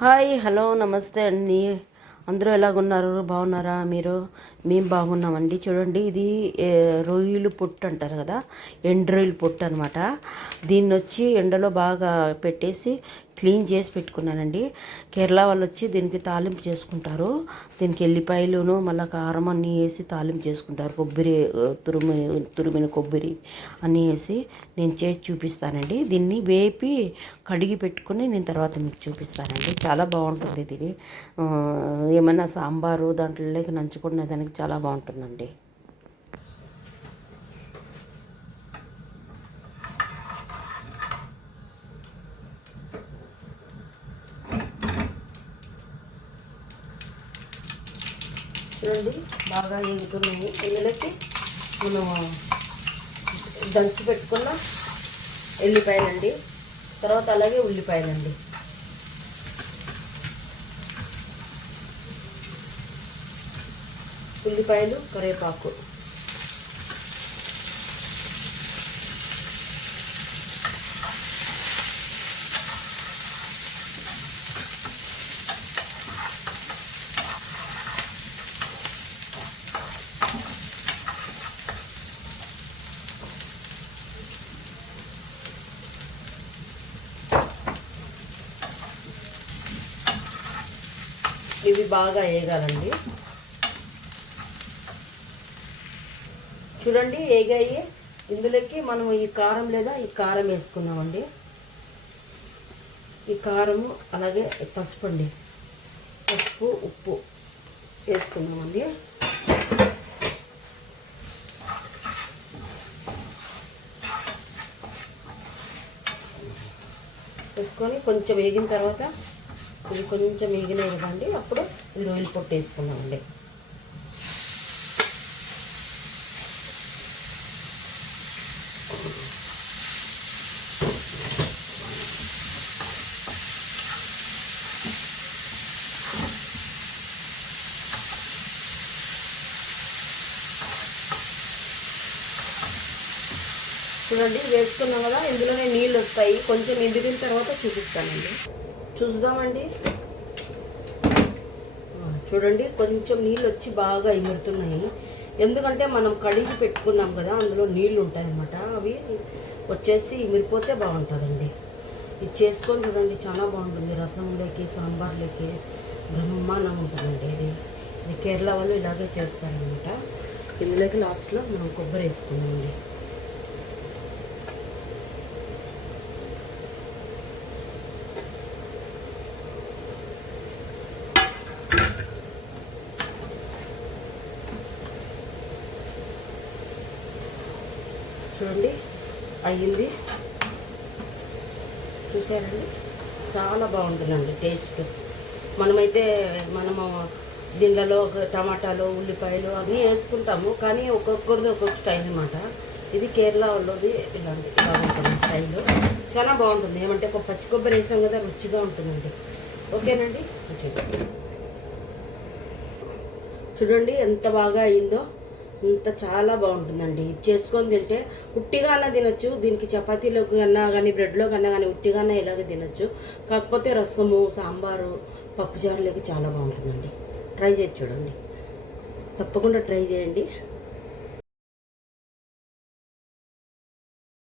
Hi hello నమస్తే అండి. అందరూ ఎలాగున్నారు? బాగున్నారా? మేము బాగున్నామండి. చూడండి, ఇది రొయ్యలు పొట్టు అంటారు కదా, ఎండు రొయ్యలు పొట్టు అనమాట. దీన్ని వచ్చి ఎండలో బాగా పెట్టేసి క్లీన్ చేసి పెట్టుకున్నానండి. కేరళ వాళ్ళు వచ్చి దీనికి తాలింపు చేసుకుంటారు. దీనికి ఎల్లిపాయలును మళ్ళీ కారం అన్నీ వేసి తాలింపు చేసుకుంటారు. కొబ్బరి తురిమిన కొబ్బరి అన్నీ వేసి నేను చేసి చూపిస్తానండి. దీన్ని వేపి కడిగి పెట్టుకుని నేను తర్వాత మీకు చూపిస్తానండి. చాలా బాగుంటుంది ఇది. ఏమైనా సాంబారు దాంట్లోకి నంచుకునే దానికి చాలా బాగుంటుందండి. చూడండి, బాగా ఎగుతున్నాయి. ఇందులోకి మనం దంచి పెట్టుకున్న ఎల్లిపాయలండి, తర్వాత అలాగే ఉల్లిపాయలండి. ఉల్లిపాయలు, కరివేపాకు, ఇవి బాగా వేగాలండి. చూడండి, వేగాయి. ఇందులోకి మనం ఈ కారం వేసుకున్నామండి. ఈ కారము అలాగే పసుపు అండి, పసుపు ఉప్పు వేసుకున్నామండి. వేసుకొని కొంచెం వేగిన తర్వాత ఇది కొంచెం వేగినాయి కదండి, అప్పుడు ఈ రొయ్యల పొట్టు వేసుకున్నామండి. చూడండి, వేసుకున్నాం కదా, ఇందులోనే నీళ్ళు వస్తాయి. కొంచెం ఎండిన తర్వాత చూపిస్తానండి. చూద్దామండి. చూడండి, కొంచెం నీళ్ళు వచ్చి బాగా ఇమురుతున్నాయి. ఎందుకంటే మనం కడిగి పెట్టుకున్నాం కదా, అందులో నీళ్ళు ఉంటాయన్నమాట. అవి వచ్చేసి ఇమిరిపోతే బాగుంటుందండి. ఇది చేసుకొని చూడండి, చాలా బాగుంటుంది. రసంలోకి, సాంబార్లోకి బ్రహ్మాండంగా ఉంటుందండి. ఇది కేరళ వాళ్ళు ఇలాగే చేస్తారనమాట. ఇందులోకి లాస్ట్లో మనం కొబ్బరి వేసుకున్నామండి. చూడండి, అయ్యింది. చూసారండి, చాలా బాగుంటుందండి టేస్ట్. మనము దీనిలో టమాటాలు, ఉల్లిపాయలు అన్నీ వేసుకుంటాము, కానీ ఒక్కొక్కరిది ఒక్కొక్క స్టైల్ అనమాట. ఇది కేరళ వాళ్ళది ఇలా ఉంటుంది స్టైల్. చాలా బాగుంటుంది. ఏమంటే ఒక పచ్చి కొబ్బరి వేసాం కదా, రుచిగా ఉంటుందండి. ఓకేనండి. ఓకే, చూడండి ఎంత బాగా అయిందో. ఇంత చాలా బాగుంటుందండి. ఇది చేసుకొని తింటే ఉట్టిగానే తినొచ్చు. దీనికి చపాతీలో కన్నా కానీ, బ్రెడ్లో కన్నా కానీ ఉట్టిగానే ఇలాగే తినొచ్చు. కాకపోతే రసము, సాంబారు, పప్పుచారులోకి చాలా బాగుంటుందండి. ట్రై చేసి చూడండి, తప్పకుండా ట్రై చేయండి.